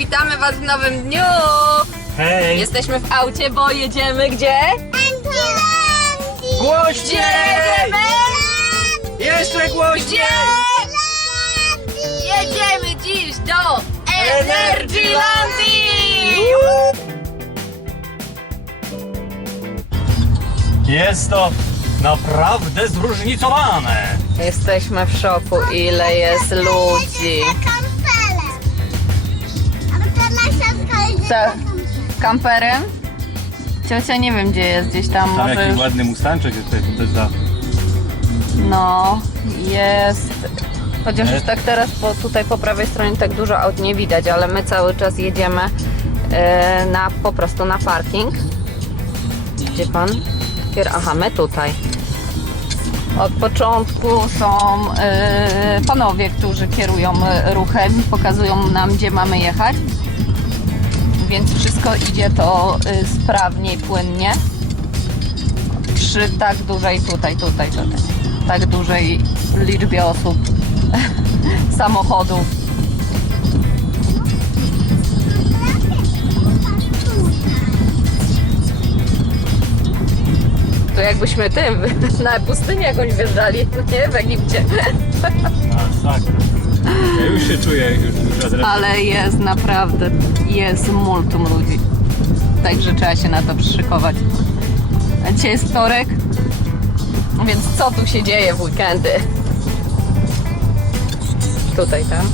witamy Was w nowym dniu! Hej! Jesteśmy w aucie, bo jedziemy gdzie? Głośniej! Gdzie jedziemy? Jeszcze głośniej! Gdzie? Jedziemy dziś do Energylandii! Jest to naprawdę zróżnicowane. Jesteśmy w szoku, ile jest ludzi. Co? Kamperem? Ciocia nie wiem gdzie jest, gdzieś tam Tam może jakiś już... ładny mustanczek jest tutaj też za... No, jest. Chociaż już Jest. tak teraz po, tutaj po prawej stronie tak dużo aut nie widać, ale my cały czas jedziemy e, na, po prostu na parking. Gdzie pan? Aha, my tutaj. Od początku są e, panowie, którzy kierują e, ruchem, pokazują nam, gdzie mamy jechać. Więc wszystko idzie to e, sprawnie i płynnie przy tak dużej tutaj, tutaj, tutaj, tak dużej liczbie osób, samochodów. To jakbyśmy tym na pustynię jakąś wjeżdżali, nie? W Egipcie. Masakra. Ja już się czuję, już, już adres. Ale jest naprawdę, jest multum ludzi. Także trzeba się na to przyszykować. A dzisiaj jest wtorek, więc co tu się dzieje w weekendy? Tutaj, tam.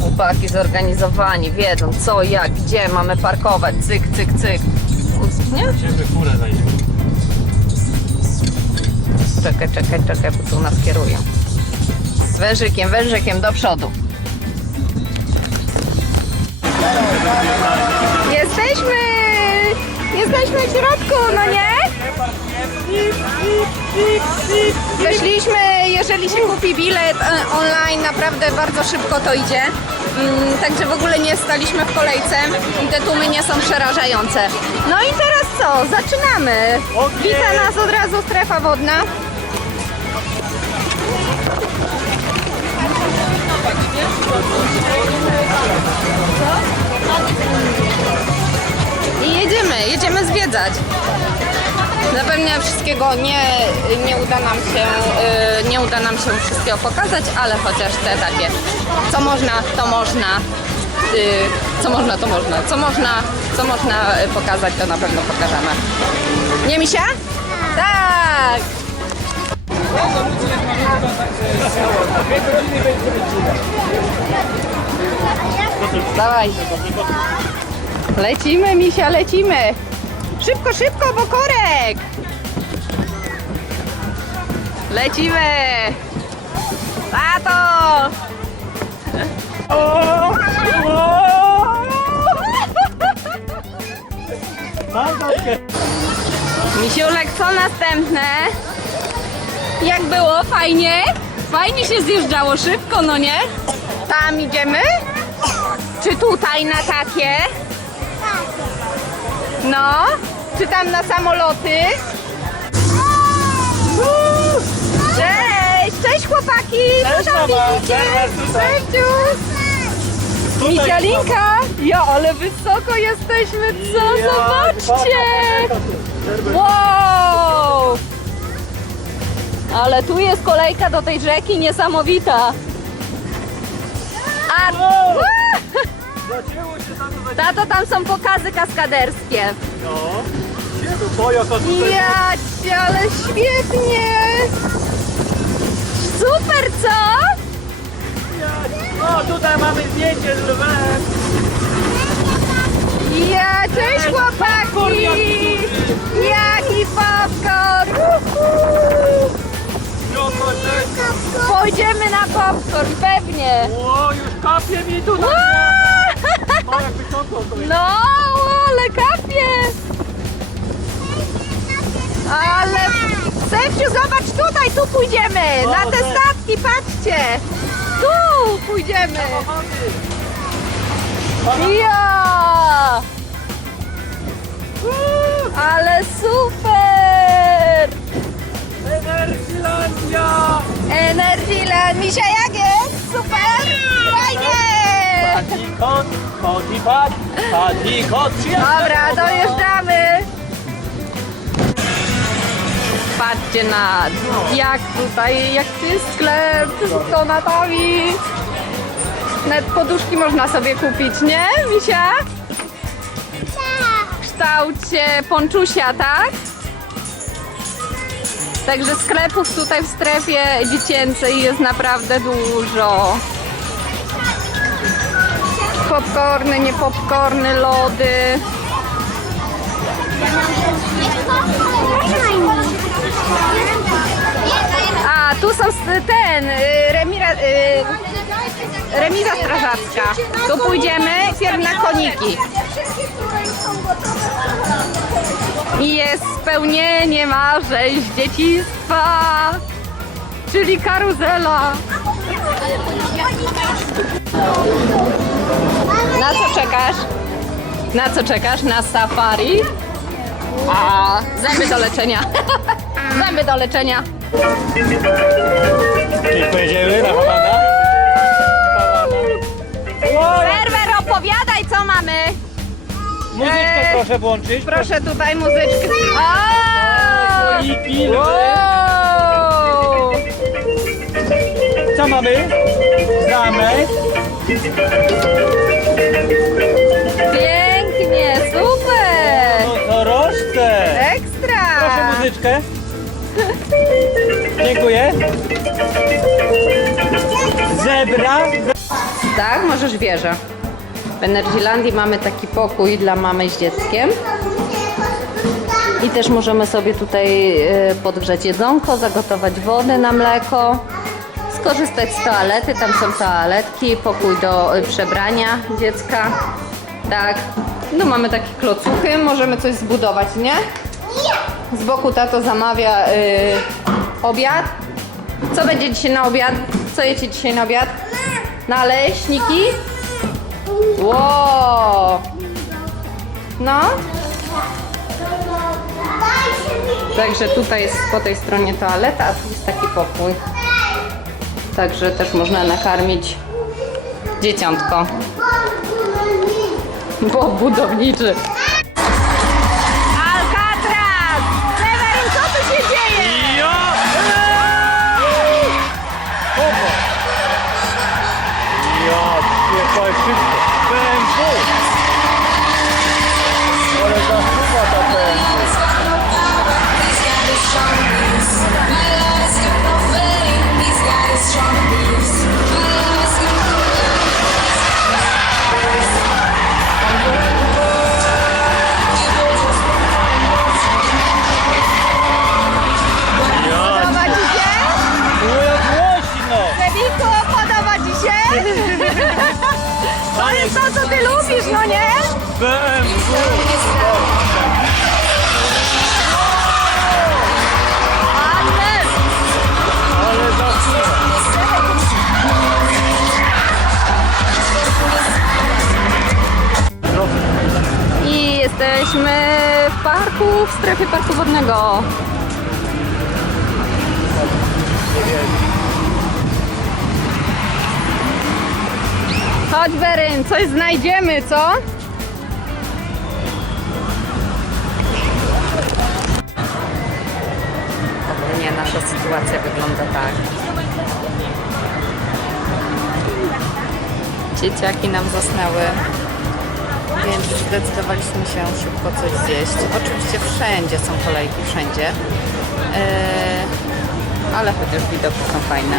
Chłopaki zorganizowani, wiedzą co, jak, gdzie mamy parkować, cyk, cyk, cyk. Nie? Ciebie kulę znajdziemy. Czekaj, czekaj, czekaj, bo tu nas kierują. Z wężykiem, wężykiem do przodu. Jesteśmy! Jesteśmy w środku, no nie? Weszliśmy, jeżeli się kupi bilet e, online, naprawdę bardzo szybko to idzie. Także w ogóle nie staliśmy w kolejce i te tłumy nie są przerażające. No i teraz co? Zaczynamy. Wita nas od razu strefa wodna. I jedziemy, jedziemy zwiedzać. Zapewne wszystkiego nie, nie uda nam się y, nie uda nam się wszystkiego pokazać, ale chociaż te takie co można, to można y, co można, to można co można, co można y, pokazać, to na pewno pokażemy. Nie misia? Tak! Dawaj. Lecimy, misia, lecimy. Szybko, szybko, bo korek. Lecimy. Tato. Misiulek, co następne? Jak było? Fajnie? Fajnie się zjeżdżało szybko, no nie? Tam idziemy? Czy tutaj na takie? No? Czy tam na samoloty? Uuu! Cześć! Cześć chłopaki! Co Cześć, tam mama! widzicie? Zaraz tutaj. Cześcius! Misialinka! Ja, ale wysoko jesteśmy! Co? Zobaczcie! Wow! Ale tu jest kolejka do tej rzeki niesamowita. A... tam to tam są pokazy kaskaderskie. No. Gdzie tu pojazd, a tutaj... Jacie, ale świetnie! Super, co? O, tutaj mamy zdjęcie z lwem. Ja, cześć chłopaki! Jaki popcorn! Uhu! Joko, cześć. Pójdziemy na popcorn, pewnie! O, już kapie mi tu na... No, ale kapie! Ale... Sefciu, zobacz tutaj, tu pójdziemy! Na te statki, patrzcie! Tu pójdziemy! Ja! Ale super! Energylandia! Energyland! Misia, jak jest? Kot, koti pat, pati kot, Dobra, dojeżdżamy! Patrzcie na jak tutaj, jak tu jest sklep z donatami. Nawet poduszki można sobie kupić, nie, Misia? W kształcie ponczusia, tak? Także sklepów tutaj w strefie dziecięcej jest naprawdę dużo. Popcorny, nie popcorny, lody. A, tu są ten, y, remira, y, remiza strażacka. Tu pójdziemy pierw na koniki. I jest spełnienie marzeń z dzieciństwa, czyli karuzela. Na co czekasz? Na co czekasz? Na safari? A, zęby do leczenia. zęby do leczenia. Gdzieś pojedziemy na Hawana? Serwer, opowiadaj, co mamy. Muzyczkę Eee, proszę włączyć. Proszę tutaj muzyczkę. A! Koniki, lwy. Wow! Co mamy? Zamek. Pięknie, super! Nosorożce. Ekstra! Proszę muzyczkę. Dziękuję. Zebra. Tak, możesz wieżę. W Energylandii mamy taki pokój dla mamy z dzieckiem. I też możemy sobie tutaj e, podgrzać jedzonko, zagotować wodę na mleko, skorzystać z toalety, tam są toaletki, pokój do e, przebrania dziecka. Tak. No mamy takie klocuchy, możemy coś zbudować, nie? Z boku tato zamawia y, obiad. Co będzie dzisiaj na obiad? Co jecie dzisiaj na obiad? Naleśniki? Wow! No? Także tutaj jest po tej stronie toaleta, a tu jest taki pokój. Także też można nakarmić dzieciątko. Bo budowniczy. W strefie parku wodnego. Chodź Beryn, coś znajdziemy, co? Nie, nasza sytuacja wygląda tak. Dzieciaki nam zasnęły, więc zdecydowaliśmy się szybko coś zjeść. Oczywiście wszędzie są kolejki, wszędzie. Eee, ale chociaż widoki są fajne.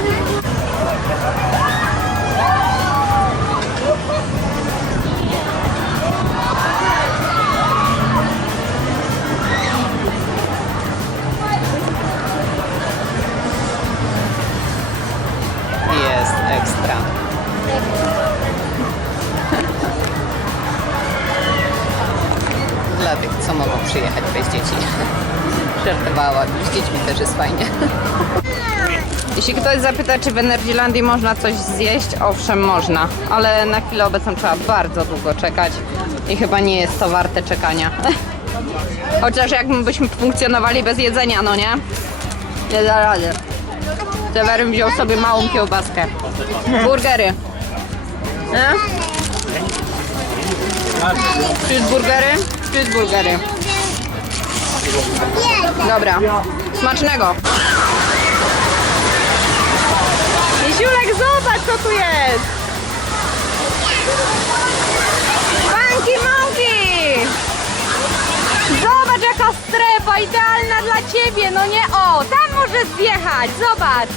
Też jest fajnie. Jeśli ktoś zapyta, czy w Energylandii można coś zjeść, owszem można, ale na chwilę obecną trzeba bardzo długo czekać i chyba nie jest to warte czekania. Chociaż jakbyśmy funkcjonowali bez jedzenia, no nie? Nie da rady. Seweryn wziął sobie małą kiełbaskę. Burgery. Nie? Cheeseburgery? Cheeseburgery. Dobra. Smacznego. Misiulek, zobacz co tu jest. Funky Monkey! Zobacz jaka strefa, idealna dla ciebie, no nie? O, tam możesz zjechać, zobacz.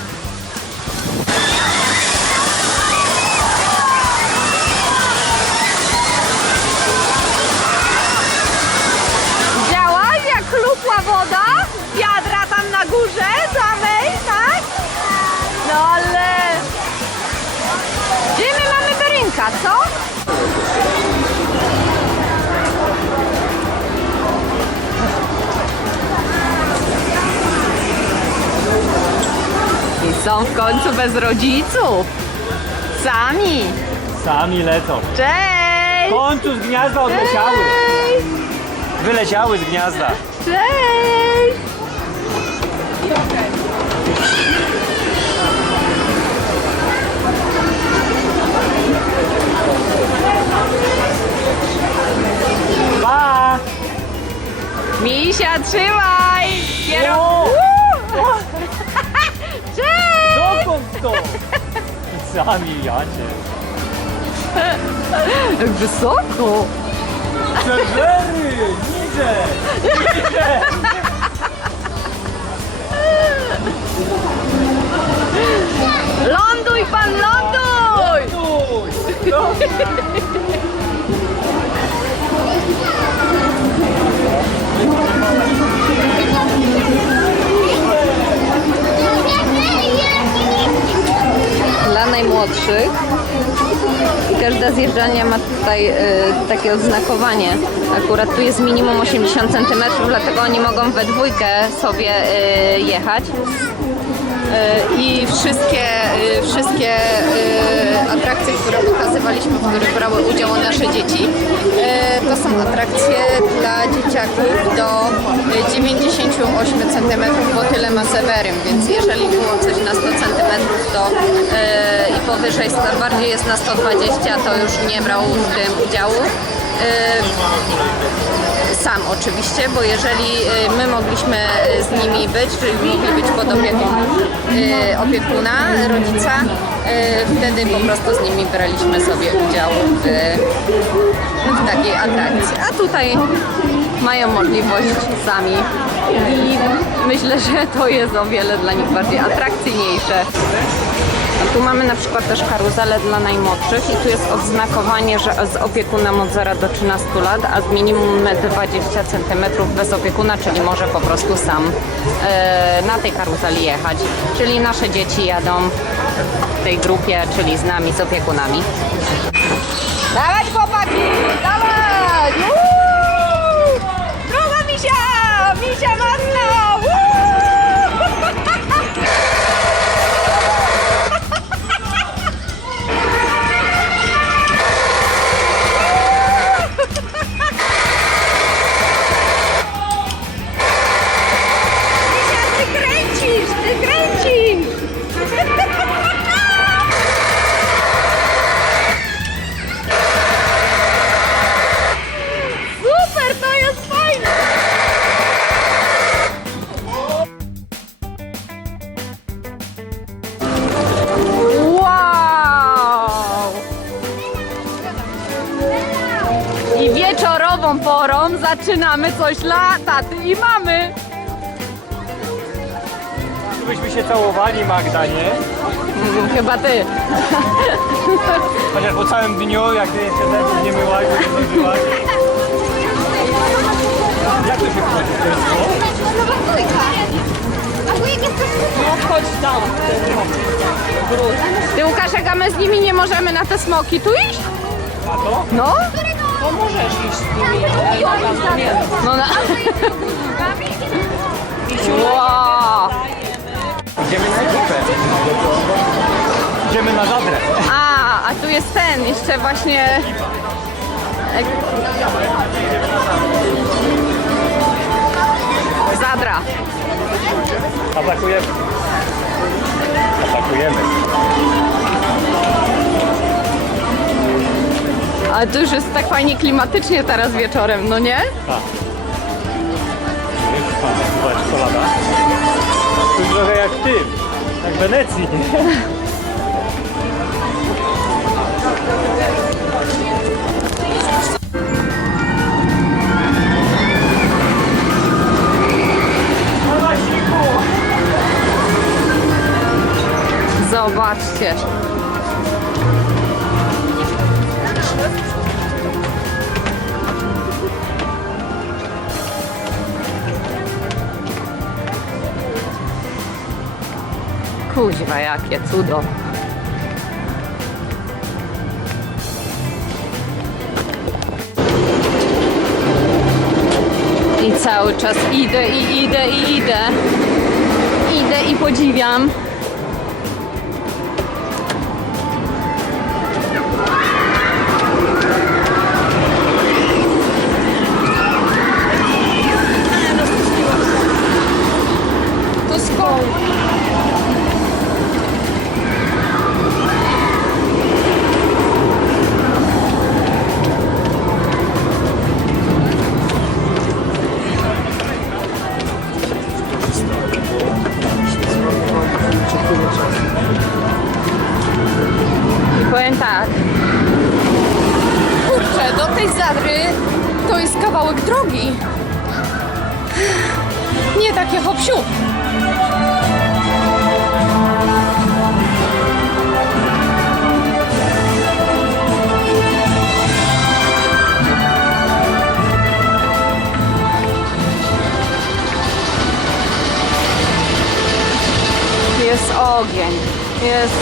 Berynka, co? I są w końcu bez rodziców. Sami. Sami lecą. Cześć! W końcu z gniazda odleciały. Cześć! Wyleciały z gniazda. Cześć! Pa! Misia, trzymaj! Kiero... O! Uuu! Cześć! Dokąd to? Sami jacie. Jak wysoko! Serwery! Takie oznakowanie. Akurat tu jest minimum 80 cm, dlatego oni mogą we dwójkę sobie y, jechać. Y, I wszystkie, y, wszystkie y, atrakcje, które pokazywaliśmy, w których brały udział nasze dzieci, to są atrakcje dla dzieciaków do y, 98 cm, bo tyle ma Sewerym, więc jeżeli było coś na 100 cm to i powyżej, bardziej jest na 120, to już nie brał w tym udziału. Sam oczywiście, bo jeżeli y, my mogliśmy y, z nimi być, czyli mogli być pod opieką y, opiekuna, rodzica, wtedy po prostu z nimi braliśmy sobie udział w, w takiej atrakcji. A tutaj mają możliwość sami i myślę, że to jest o wiele dla nich bardziej atrakcyjniejsze. Tu mamy na przykład też karuzelę dla najmłodszych i tu jest odznakowanie, że z opiekunem od 0 do 13 lat, a z minimum 20 cm bez opiekuna, czyli może po prostu sam e, na tej karuzeli jechać. Czyli nasze dzieci jadą w tej grupie, czyli z nami, z opiekunami. Dawać chłopaki! Porą zaczynamy coś dla taty i mamy. Tu byśmy się całowali, Magda, nie? Chyba ty. Chociaż po całym dniu, jak ty jeszcze zębów nie myłaś, to nie zdążyłaś. Jak to się wchodzi? To jest to? No chodź tam. Ty Łukaszek, a my z nimi nie możemy na te smoki tu iść? A to? No? To możesz iść z nimi, ale ja tam nie. No na... Wow. Idziemy na grupę. Idziemy na żadrę. A, a tu jest ten, jeszcze właśnie... Zadra. Atakujemy. Atakujemy. Ale to już jest tak fajnie klimatycznie teraz wieczorem, no nie? Tak. Wiesz, pan zobacz, kolana. Tu trochę jak w tym, jak w Wenecji. Zobaczcie. Kuźwa, jakie cudo. I cały czas idę i idę i idę. Idę i podziwiam. Ogień. Jest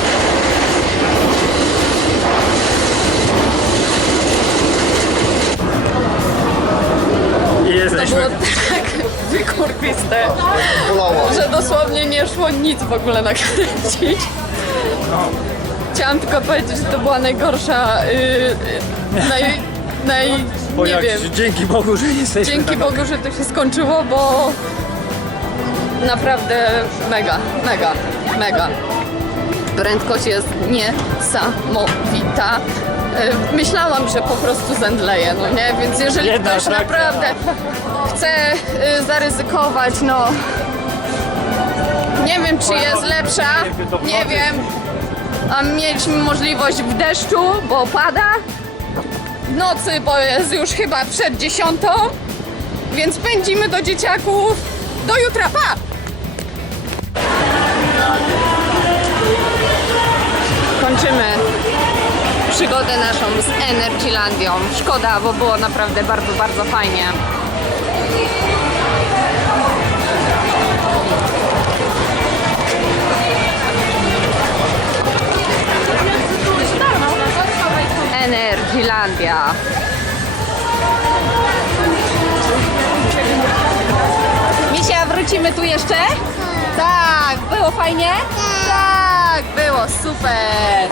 I To jesteśmy. było tak wykurwiste, że dosłownie nie szło nic w ogóle nakręcić. Chciałam tylko powiedzieć, że to była najgorsza, yy, naj, naj, Bo nie jak, wiem, Dzięki Bogu, że jesteśmy dzięki na- Bogu, że to się skończyło, bo naprawdę mega, mega, mega. Prędkość jest niesamowita. Yy, Myślałam, że po prostu zemdleję, no nie? Więc jeżeli Jedna ktoś atrakcja. naprawdę chce yy, zaryzykować, no nie wiem, czy jest lepsza, nie wiem. A mieliśmy możliwość w deszczu, bo pada. W nocy, bo jest już chyba przed dziesiątą. Więc pędzimy do dzieciaków. Do jutra, pa! kończymy przygodę naszą z Energylandią. Szkoda, bo było naprawdę bardzo, bardzo fajnie. Energylandia. Wrócimy tu jeszcze? Tak. Było fajnie? Tak, było super.